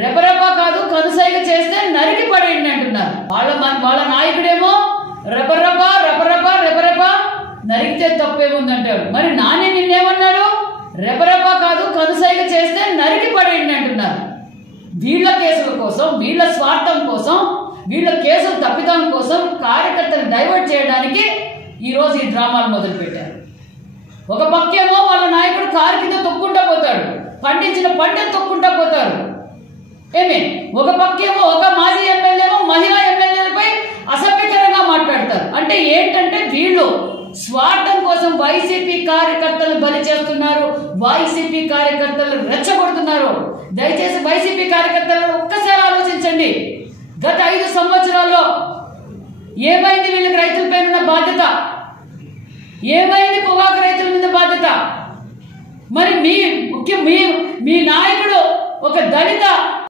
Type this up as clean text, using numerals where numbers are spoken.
రెపరెప కాదు కనుసైగ చేస్తే నరికి పడేయండి అంటున్నారు. వాళ్ళ నాయకుడేమో రెపరెప రెపరెప రెపరెప నరికితే తప్పేముందంటాడు. మరి నాని నిన్నేమన్నాడు? రెపరెప కాదు కనుసైగ చేస్తే నరికి పడేయండి అంటున్నారు. వీళ్ళ కేసుల కోసం, వీళ్ళ స్వార్థం కోసం, వీళ్ళ కేసుల తప్పిదం కోసం కార్యకర్తలు డైవర్ట్ చేయడానికి ఈరోజు ఈ డ్రామాలు మొదలు పెట్టారు. ఒక పక్కేమో వాళ్ళ నాయకుడు కారు కింద తొక్కుంటా పోతాడు, పండించిన పంటను తొక్కుంటా పోతారు. ఒక పక్కేమో ఒక మాజీ ఎమ్మెల్యేమో మహిళా ఎమ్మెల్యేలపై అసభ్యకరంగా మాట్లాడతారు. అంటే ఏంటంటే వీళ్ళు స్వార్థం కోసం వైసీపీ కార్యకర్తలు బలి చేస్తున్నారు, వైసీపీ కార్యకర్తలు రెచ్చగొడుతున్నారు. దయచేసి వైసీపీ కార్యకర్తలను ఒక్కసారి ఆలోచించండి. గత 5 సంవత్సరాల్లో ఏమైంది? వీళ్ళకి రైతులపై ఉన్న బాధ్యత ఏమైంది? పొగాకు రైతుల మీద బాధ్యత. మరి మీ నాయకుడు ఒక దళిత